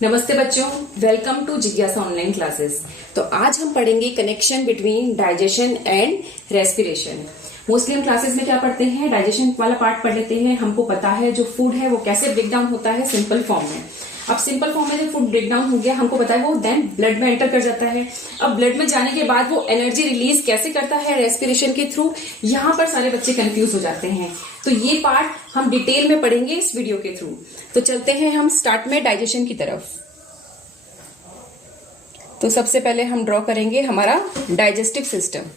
नमस्ते बच्चों, welcome to जिज्ञासा ऑनलाइन क्लासेस। तो आज हम पढ़ेंगे connection between digestion and respiration. Mostly हम क्लासेस में क्या पढ़ते हैं, डाइजेशन वाला पार्ट पढ़ लेते हैं। हमको पता है जो फूड है वो कैसे ब्रेक डाउन होता है सिंपल फॉर्म में। अब सिंपल फॉर्म में जब फूड ब्रेक डाउन हो गया, हमको पता है वो देन ब्लड में एंटर कर जाता है। अब ब्लड में जाने के बाद वो एनर्जी रिलीज कैसे करता है, रेस्पिरेशन के थ्रू। यहाँ पर सारे बच्चे कंफ्यूज हो जाते हैं। तो ये पार्ट हम डिटेल में पढ़ेंगे इस वीडियो के थ्रू। तो चलते हैं हम स्टार्ट में डाइजेशन की तरफ। तो सबसे पहले हम ड्रॉ करेंगे हमारा डाइजेस्टिव सिस्टम।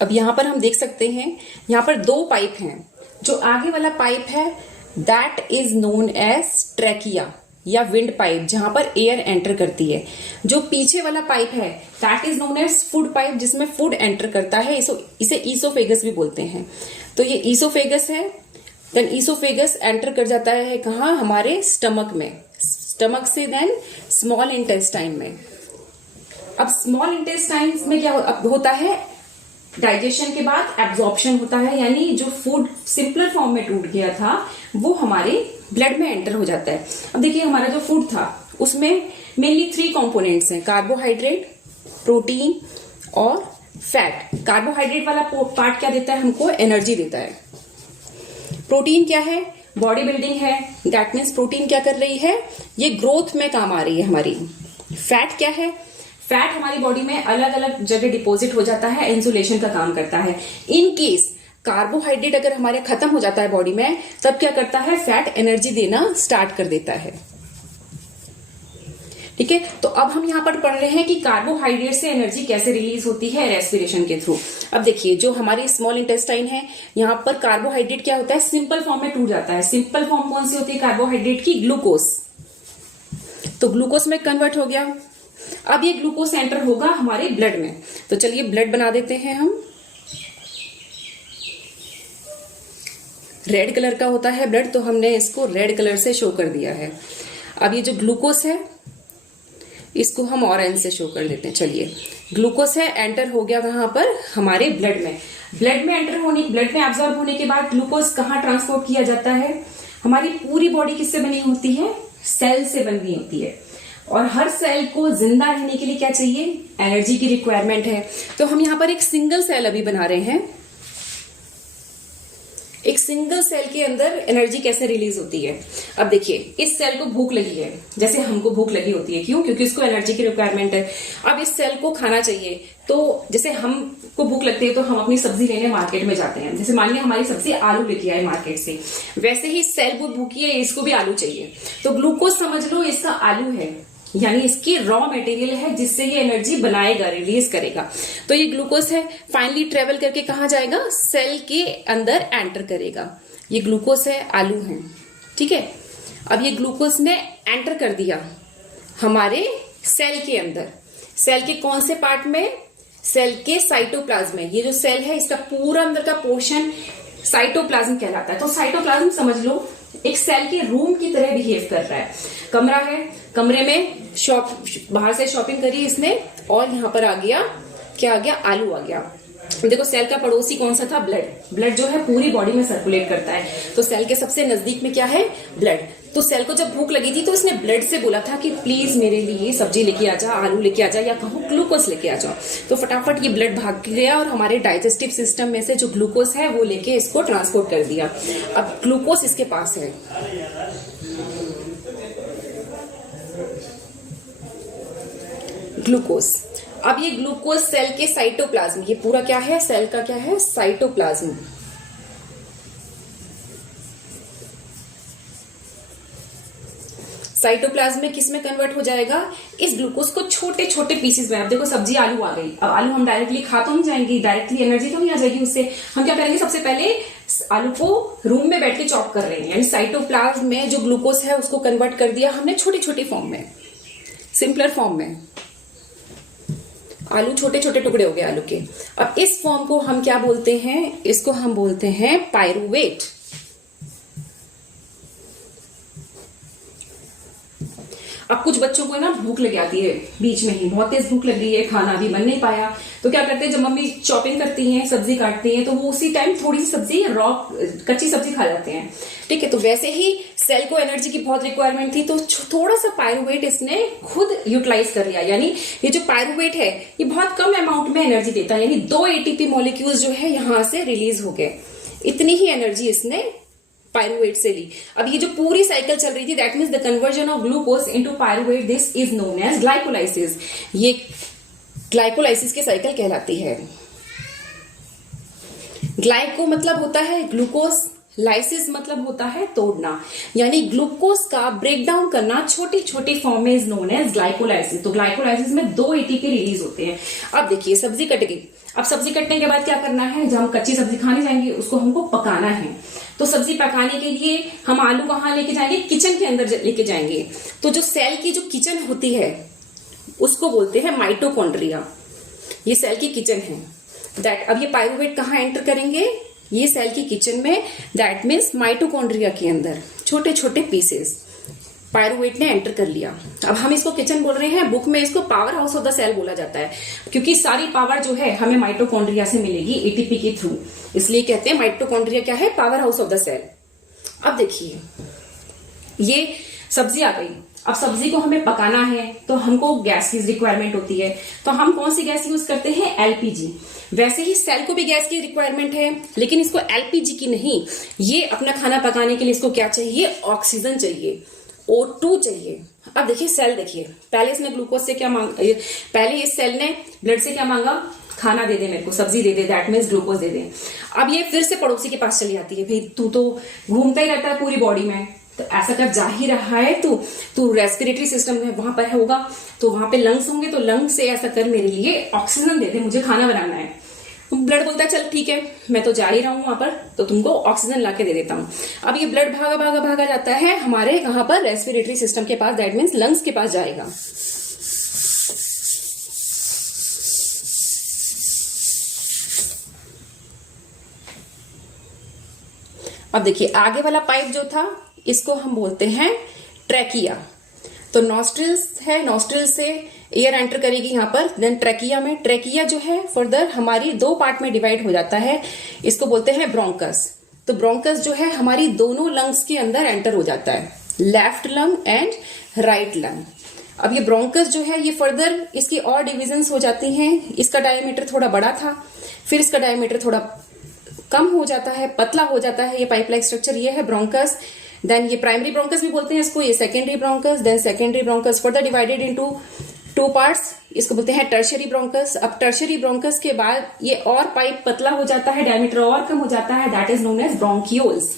अब यहां पर हम देख सकते हैं, यहां पर दो पाइप हैं। जो आगे वाला पाइप है that is known as trachea या विंड पाइप, जहां पर एयर एंटर करती है। जो पीछे वाला पाइप है that is known as food pipe, जिसमें फूड एंटर करता है। इसे ईसोफेगस भी बोलते हैं। तो ये ईसोफेगस है। देन ईसोफेगस एंटर कर जाता है कहाँ, हमारे स्टमक में। स्टमक से देन स्मॉल इंटेस्टाइन में। अब स्मॉल इंटेस्टाइन में क्या होता है, डाइजेशन के बाद एब्जॉर्प्शन होता है, यानी जो फूड सिंपलर फॉर्म में टूट गया था वो हमारे ब्लड में एंटर हो जाता है। अब देखिए, हमारा जो फूड था उसमें मेनली 3 कंपोनेंट्स हैं, कार्बोहाइड्रेट, प्रोटीन और फैट। कार्बोहाइड्रेट वाला पार्ट क्या देता है, हमको एनर्जी देता है। प्रोटीन क्या है, बॉडी बिल्डिंग है। दैट मीन्स प्रोटीन क्या कर रही है, ये ग्रोथ में काम आ रही है हमारी। फैट क्या है, फैट हमारी बॉडी में अलग अलग जगह डिपॉजिट हो जाता है, इंसुलेशन का काम करता है। इन केस कार्बोहाइड्रेट अगर हमारे खत्म हो जाता है बॉडी में, तब क्या करता है, फैट एनर्जी देना स्टार्ट कर देता है। ठीक है, तो अब हम यहां पर पढ़ रहे हैं कि कार्बोहाइड्रेट से एनर्जी कैसे रिलीज होती है रेस्पिरेशन के थ्रू। अब देखिए, जो हमारी स्मॉल इंटेस्टाइन है, यहां पर कार्बोहाइड्रेट क्या होता है, सिंपल फॉर्म में टूट जाता है। सिंपल फॉर्म कौन सी होती है कार्बोहाइड्रेट की, ग्लूकोज। तो ग्लूकोज में कन्वर्ट हो गया। अब ये ग्लूकोज एंटर होगा हमारे ब्लड में। तो चलिए ब्लड बना देते हैं हम। रेड कलर का होता है ब्लड, तो हमने इसको रेड कलर से शो कर दिया है। अब ये जो ग्लूकोज है इसको हम ऑरेंज से शो कर देते हैं। चलिए, ग्लूकोज है, एंटर हो गया कहां पर, हमारे ब्लड में। ब्लड में एंटर होने, ब्लड में एब्जॉर्ब होने के बाद ग्लूकोज कहां ट्रांसपोर्ट किया जाता है, हमारी पूरी बॉडी किससे बनी होती है, सेल से बनी होती है। और हर सेल को जिंदा रहने के लिए क्या चाहिए, एनर्जी की रिक्वायरमेंट है। तो हम यहां पर एक सिंगल सेल अभी बना रहे हैं। एक सिंगल सेल के अंदर एनर्जी कैसे रिलीज होती है। अब देखिए, इस सेल को भूख लगी है, जैसे हमको भूख लगी होती है। क्यों, क्योंकि इसको एनर्जी की रिक्वायरमेंट है। अब इस सेल को खाना चाहिए। तो जैसे हमको भूख लगती है तो हम अपनी सब्जी लेने मार्केट में जाते हैं। जैसे मानिए हमारी सब्जी आलू लेके आए मार्केट से, वैसे ही सेल बहुत भूखी है, इसको भी आलू चाहिए। तो ग्लूकोज समझ लो इसका आलू है, यानी इसकी रॉ मटेरियल है जिससे ये एनर्जी बनाएगा, रिलीज करेगा। तो ये ग्लूकोज है, फाइनली ट्रेवल करके कहां जाएगा, सेल के अंदर एंटर करेगा। ये ग्लूकोज है, आलू है। ठीक है, अब ये ग्लूकोज ने एंटर कर दिया हमारे सेल के अंदर। सेल के कौन से पार्ट में, सेल के साइटोप्लाज्म में। ये जो सेल है इसका पूरा अंदर का पोर्शन साइटोप्लाज्म कहलाता है। तो साइटोप्लाज्म समझ लो एक सेल के रूम की तरह बिहेव कर रहा है। कमरा है, कमरे में बाहर से शॉपिंग करी इसने, और यहाँ पर आ गया, क्या आ गया, आलू आ गया। देखो, सेल का पड़ोसी कौन सा था, ब्लड। ब्लड जो है पूरी बॉडी में सर्कुलेट करता है। तो सेल के सबसे नजदीक में क्या है, ब्लड। तो सेल को जब भूख लगी थी तो इसने ब्लड से बोला था कि प्लीज मेरे लिए सब्जी लेके आ जा, आलू लेके आ जा, या कहूँ ग्लूकोज लेके आ जाओ। तो फटाफट ये ब्लड भाग गया और हमारे डाइजेस्टिव सिस्टम में से जो ग्लूकोज है वो लेके इसको ट्रांसपोर्ट कर दिया। अब ग्लूकोज इसके पास है। ग्लूकोज, अब ये ग्लूकोज सेल के साइटोप्लाज्म, ये पूरा क्या है, सेल का क्या है, साइटोप्लाज्म। साइटोप्लाज्म में किस में कन्वर्ट हो जाएगा, इस ग्लूकोज को छोटे छोटे पीसेस में। अब देखो, सब्जी आलू आ गई। अब आलू हम डायरेक्टली खा तो नहीं जाएंगे, डायरेक्टली एनर्जी तो नहीं आ जाएगी उससे। हम क्या करेंगे, सबसे पहले आलू को रूम में बैठ के चॉप कर रहे हैं, यानी साइटोप्लाज्म में जो ग्लूकोज है उसको कन्वर्ट कर दिया हमने छोटी छोटी फॉर्म में, सिंपलर फॉर्म में। आलू छोटे छोटे टुकड़े हो गए आलू के। अब इस फॉर्म को हम क्या बोलते हैं, इसको हम बोलते हैं पायरूवेट। अब कुछ बच्चों को ना भूख लग जाती है बीच में ही, बहुत तेज भूख लग रही है, खाना अभी बन नहीं पाया, तो क्या करते हैं जब मम्मी चॉपिंग करती हैं, सब्जी काटती हैं, तो वो उसी टाइम थोड़ी सी सब्जी कच्ची सब्जी खा जाते हैं। ठीक है, तो वैसे ही सेल को एनर्जी की बहुत रिक्वायरमेंट थी, तो थोड़ा सा पायरुवेट इसने खुद यूटिलाइज कर लिया। यानी ये जो पायरुवेट है ये बहुत कम अमाउंट में एनर्जी देता है, यानी 2 एटीपी मॉलिक्यूल्स जो है यहां से रिलीज हो गए, इतनी ही एनर्जी इसने पायरुवेट से ली। अब ये जो पूरी साइकिल चल रही थी, that means the conversion of glucose into pyruvate, this is known as glycolysis. ये ग्लाइकोलाइसिस की साइकिल कहलाती है। ग्लाइको मतलब होता है ग्लूकोज, लाइसिस मतलब होता है तोड़ना, यानी ग्लूकोज का ब्रेक डाउन करना छोटी छोटी फॉर्म में इज नोन एज ग्लाइकोलाइसिस। तो ग्लाइकोलाइसिस में 2 एटीपी रिलीज होते हैं। अब देखिए सब्जी कट गई, अब सब्जी कटने के बाद क्या करना है, जब हम कच्ची सब्जी खाने जाएंगे उसको हमको पकाना है। तो सब्जी पकाने के लिए हम आलू कहाँ लेके जाएंगे, किचन के अंदर लेके जाएंगे। तो जो सेल की जो किचन होती है उसको बोलते हैं माइटोकॉन्ड्रिया, ये सेल की किचन है। दैट अब ये पायरुवेट कहाँ एंटर करेंगे, ये सेल की किचन में, दैट मीन्स माइटोकॉन्ड्रिया के अंदर छोटे छोटे पीसेस पायरुवेट ने एंटर कर लिया। अब हम इसको किचन बोल रहे हैं, बुक में इसको power house of the cell बोला जाता है, क्योंकि सारी पावर जो है हमें माइटोकॉन्ड्रिया से मिलेगी एटीपी के थ्रू, इसलिए कहते हैं माइटोकॉन्ड्रिया क्या है, power house of the cell. अब देखिए ये सब्जी आ गई, अब सब्जी को हमें पकाना है तो हमको गैस की रिक्वायरमेंट होती है, तो हम कौन सी गैस यूज करते हैं, एलपीजी। वैसे ही सेल को भी गैस की रिक्वायरमेंट है, लेकिन इसको एलपीजी की नहीं, ये अपना खाना पकाने के लिए इसको क्या चाहिए, ऑक्सीजन चाहिए, O2 चाहिए। अब देखिए सेल, देखिए पहले इसने ग्लूकोज से क्या पहले इस सेल ने ब्लड से क्या मांगा, खाना दे दे मेरे को, सब्जी दे दे, दैट मीन्स ग्लूकोज दे दे। अब ये फिर से पड़ोसी के पास चली आती है, भाई तू तो घूमता ही रहता है पूरी बॉडी में, तो ऐसा कर जा ही रहा है तू रेस्पिरेटरी सिस्टम में वहां पर होगा, तो वहां पे लंग्स होंगे, तो लंग्स से ऐसा कर मेरे लिए ऑक्सीजन दे दे, मुझे खाना बनाना है। ब्लड बोलता है चल ठीक है, मैं तो जा ही रहा हूं वहां पर, तो तुमको ऑक्सीजन लाके दे देता हूं। अब ये ब्लड भागा भागा भागा जाता है हमारे कहां पर, रेस्पिरेटरी सिस्टम के पास, दैट मीन्स लंग्स के पास जाएगा। अब देखिए आगे वाला पाइप जो था इसको हम बोलते हैं ट्रैकिया। तो नॉस्ट्रिल्स है, नॉस्ट्रिल से एयर एंटर करेगी यहाँ पर, देन ट्रैकिया में, ट्रैकिया जो है फर्दर हमारी 2 पार्ट में डिवाइड हो जाता है, इसको बोलते हैं ब्रोंकस। तो ब्रोंकस जो है हमारी दोनों लंग्स के अंदर एंटर हो जाता है, left lung and right lung. अब ये ब्रोंकस जो है ये फर्दर इसकी और डिविजन्स हो जाती हैं, इसका डायमीटर थोड़ा बड़ा था, फिर इसका डायमीटर थोड़ा कम हो जाता है, पतला हो जाता है, ये पाइप लाइक स्ट्रक्चर, ये है ब्रोंकस। देन ये प्राइमरी ब्रोंकस भी बोलते हैं इसको, ये secondary bronchus, then secondary bronchus further divided into 2 parts, इसको बोलते हैं टर्शियरी ब्रोंकस। अब टर्शियरी ब्रोंकस के बाद ये और पाइप पतला हो जाता है, डायमीटर और कम हो जाता है, that is known as bronchioles.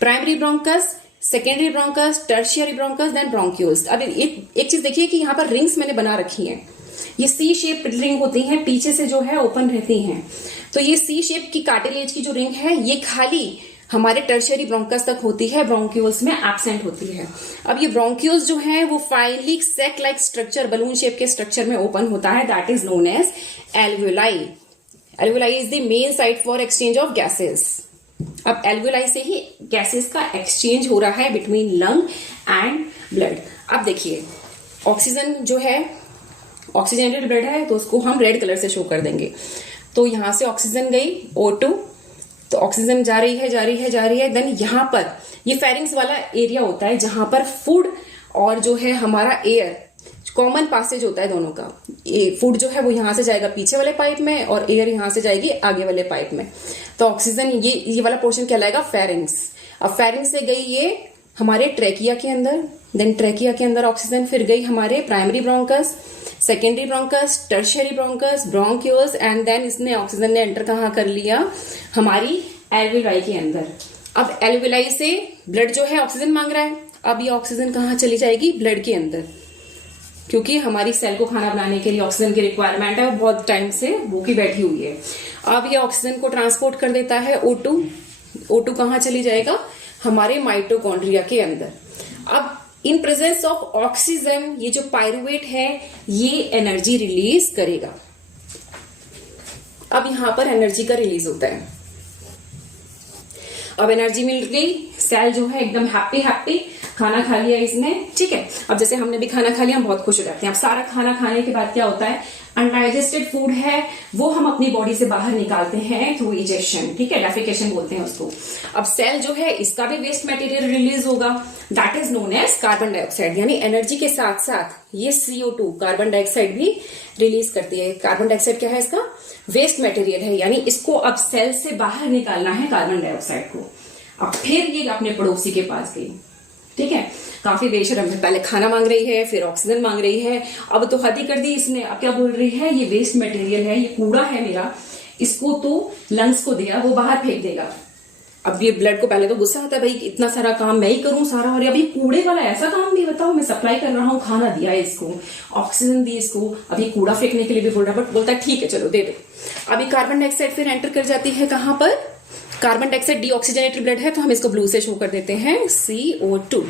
Primary bronchus, secondary bronchus, tertiary bronchus, then bronchioles. अब एक चीज देखिए कि यहाँ पर रिंग्स मैंने बना रखी है, ये सी शेप रिंग होती हैं, पीछे से जो है ओपन रहती हैं। तो ये सी शेप की कार्टिलेज की जो रिंग है ये खाली हमारे टर्शियरी ब्रोंकस तक होती है, ब्रोंक्यूल्स में एब्सेंट होती है। अब ये ब्रोंक्यूल्स जो है वो finally sac like structure, balloon shape के स्ट्रक्चर में ओपन होता है, that is known as alveoli. Alveoli is the main site for exchange of gases. अब एल्वियोलाई से ही गैसेस का एक्सचेंज हो रहा है बिटवीन लंग एंड ब्लड। अब देखिए ऑक्सीजन जो है, ऑक्सीजनेटेड ब्लड है तो उसको हम रेड कलर से शो कर देंगे। तो यहां से ऑक्सीजन गई O2, तो ऑक्सीजन जा रही है जा रही है जा रही है, देन यहां पर ये फेरिंग्स वाला एरिया होता है जहां पर फूड और जो है हमारा एयर कॉमन पासेज होता है दोनों का। फूड जो है वो यहां से जाएगा पीछे वाले पाइप में और एयर यहां से जाएगी आगे वाले पाइप में। तो ऑक्सीजन ये वाला पोर्शन कहलाएगा फेरिंग्स। अब फेरिंग्स से गई ये हमारे ट्रैकिया के अंदर, देन ट्रैकिया के अंदर ऑक्सीजन फिर गई हमारे primary bronchus, secondary bronchus, tertiary bronchus, bronchioles, and then इसने ऑक्सीजन ने एंटर कहाँ कर लिया, हमारी एल्वियोलाई के अंदर। अब एल्वियोलाई से ब्लड जो है ऑक्सीजन मांग रहा है, अब ये ऑक्सीजन कहाँ चली जाएगी, ब्लड के अंदर, क्योंकि हमारी सेल को खाना बनाने के लिए ऑक्सीजन की रिक्वायरमेंट है, वो बहुत टाइम से भूखी बैठी हुई है। अब ये ऑक्सीजन को ट्रांसपोर्ट कर देता है O2। O2 कहाँ चली जाएगा, हमारे माइटोकॉन्ड्रिया के अंदर। अब इन प्रेजेंस ऑफ ऑक्सीजन ये जो पायरुवेट है ये एनर्जी रिलीज करेगा। अब यहां पर एनर्जी का रिलीज होता है। अब एनर्जी मिल गई, सेल जो है एकदम हैप्पी हैप्पी। खाना खा लिया इसने, ठीक है। अब जैसे हमने भी खाना खा लिया, हम बहुत खुश हो जाते हैं। अब सारा खाना खाने के बाद क्या होता है, अनडाइजेस्टेड फूड है वो हम अपनी बॉडी से बाहर निकालते हैं थ्रू इजेक्शन, ठीक है, डेफिकेशन बोलते हैं उसको। अब सेल जो है इसका भी वेस्ट मटेरियल रिलीज होगा, that is known as carbon dioxide. यानी एनर्जी के साथ साथ ये CO2 कार्बन डाइऑक्साइड भी रिलीज करती है। कार्बन डाइऑक्साइड क्या है, इसका वेस्ट मटेरियल है, यानी इसको अब सेल से बाहर निकालना है कार्बन डाइऑक्साइड को। अब फिर ये अपने पड़ोसी के पास गई, ठीक है, काफी बेशरम है, पहले खाना मांग रही है, फिर ऑक्सीजन मांग रही है, अब तो हद ही कर दी इसने। अब क्या बोल रही है, ये वेस्ट मटेरियल है, ये कूड़ा है मेरा, इसको तो लंग्स को दिया, वो बाहर फेंक देगा। अब ये ब्लड को पहले तो गुस्सा आता है, भाई इतना सारा काम मैं ही करूं सारा, और अभी कूड़े वाला ऐसा काम भी बताओ, मैं सप्लाई कर रहा हूँ, खाना दिया है इसको, ऑक्सीजन दी इसको, अभी कूड़ा फेंकने के लिए भी बोल रहा है, बट बोलता है ठीक है चलो दे दो। अभी कार्बन डाइऑक्साइड फिर एंटर कर जाती है कहां पर, कार्बन डाइऑक्साइड डीऑक्सीजनेटेड ब्लड है तो हम इसको ब्लू से शो कर देते हैं CO2।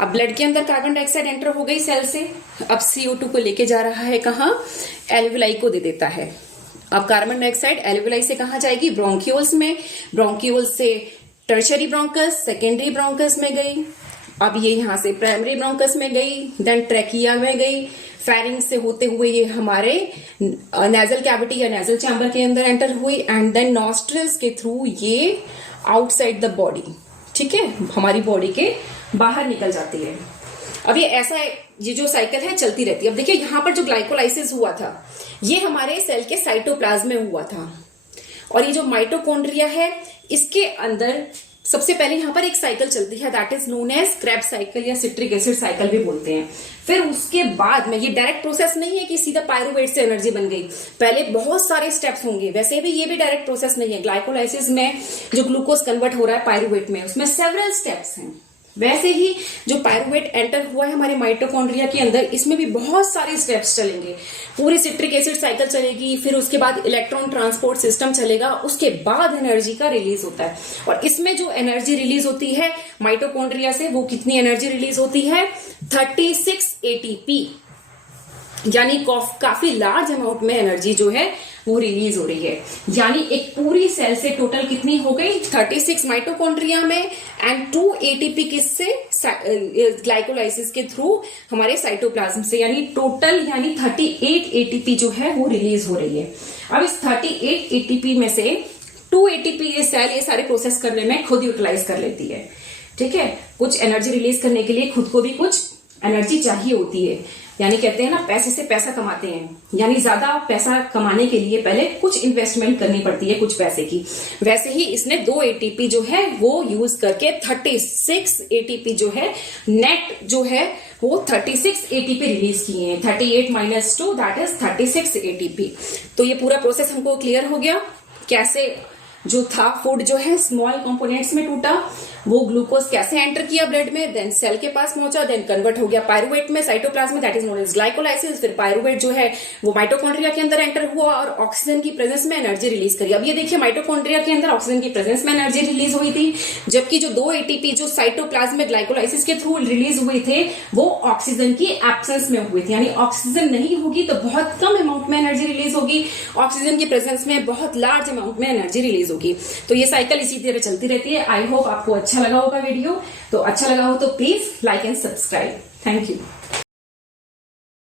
अब ब्लड के अंदर कार्बन डाइऑक्साइड एंटर हो गई सेल से, अब CO2 को लेके जा रहा है कहां, एल्वियोलाई को दे देता है। अब कार्बन डाइऑक्साइड एल्वियोलाई से कहां जाएगी, ब्रोंक्यूल्स में, ब्रोंक्यूल्स से टर्शरी ब्रोंकस, सेकेंडरी ब्रोंकस में गई, अब ये यहां से प्राइमरी ब्रोंकस में गई, देन ट्रैकिया में गई, फेरिंग्स से होते हुए ये हमारे नेजल कैविटी या नेजल चैम्बर के अंदर एंटर हुई, एंड देन नॉस्ट्रल्स के थ्रू ये आउटसाइड द बॉडी, ठीक है, हमारी बॉडी के बाहर निकल जाती है। अब ये ऐसा ये जो साइकिल है चलती रहती है। अब देखिए यहां पर जो ग्लाइकोलाइसिस हुआ था ये हमारे सेल के साइटोप्लाज्म में हुआ था, और ये जो माइटोकॉन्ड्रिया है इसके अंदर सबसे पहले यहां पर एक साइकिल चलती है, that is known as Krebs cycle या सिट्रिक एसिड साइकिल भी बोलते हैं। फिर उसके बाद में ये डायरेक्ट प्रोसेस नहीं है कि सीधा पायरुवेट से एनर्जी बन गई, पहले बहुत सारे स्टेप्स होंगे। वैसे भी ये भी डायरेक्ट प्रोसेस नहीं है, ग्लाइकोलाइसिस में जो ग्लूकोज कन्वर्ट हो रहा है पायरुवेट में, उसमें सेवरल स्टेप्स हैं। वैसे ही जो पायरुवेट एंटर हुआ है हमारे माइटोकॉन्ड्रिया के अंदर, इसमें भी बहुत सारे स्टेप्स चलेंगे, पूरी सिट्रिक एसिड साइकिल चलेगी, फिर उसके बाद इलेक्ट्रॉन ट्रांसपोर्ट सिस्टम चलेगा, उसके बाद एनर्जी का रिलीज होता है। और इसमें जो एनर्जी रिलीज होती है माइटोकॉन्ड्रिया से, वो कितनी एनर्जी रिलीज होती है, 36 ATP, यानी काफी लार्ज अमाउंट में एनर्जी जो है वो रिलीज हो रही है। यानी एक पूरी सेल से टोटल कितनी हो गई, 36 माइटोकॉन्ड्रिया में, एंड 2 ATP किससे, ग्लाइकोलाइसिस के थ्रू हमारे साइटोप्लाज्म से, यानी टोटल यानी 38 ATP जो है वो रिलीज हो रही है। अब इस 38 ATP में से 2 ATP ये सेल ये सारे प्रोसेस करने में खुद यूटिलाइज कर लेती है, ठीक है। कुछ एनर्जी रिलीज करने के लिए खुद को भी कुछ एनर्जी चाहिए होती है, यानी कहते हैं ना पैसे से पैसा कमाते हैं, यानी ज्यादा पैसा कमाने के लिए पहले कुछ इन्वेस्टमेंट करनी पड़ती है कुछ पैसे की। वैसे ही इसने 2 ATP जो है वो यूज करके 36 ATP जो है नेट जो है वो 36 ATP रिलीज किए हैं। 38 - 2 दैट इज 36 ATP। तो ये पूरा प्रोसेस हमको क्लियर हो गया, कैसे जो था फूड जो है स्मॉल कंपोनेंट्स में टूटा, वो ग्लूकोज कैसे एंटर किया ब्लड में, देन सेल के पास पहुंचा, देन कन्वर्ट हो गया पायरुवेट में, साइटोप्लाज्म में, that is known as glycolysis. फिर पायरुवेट जो है वो माइटोकॉन्ड्रिया के अंदर एंटर हुआ और ऑक्सीजन की प्रेजेंस में एनर्जी रिलीज करी। अब ये देखिए माइटोकॉन्ड्रिया के अंदर ऑक्सीजन की प्रेजेंस में एनर्जी रिलीज हुई थी, जबकि जो 2 ATP जो साइटोप्लाज्म में ग्लाइकोलाइसिस के थ्रू रिलीज हुए थे वो ऑक्सीजन की एब्सेंस में हुए थे। यानी ऑक्सीजन नहीं होगी तो बहुत कम अमाउंट में एनर्जी रिलीज होगी, ऑक्सीजन की प्रेजेंस में बहुत लार्ज अमाउंट में एनर्जी रिलीज होगी। तो ये साइकिल इसी तरह चलती रहती है। आई होप आपको अच्छा लगा होगा वीडियो, तो अच्छा लगा हो तो please like and subscribe. Thank you.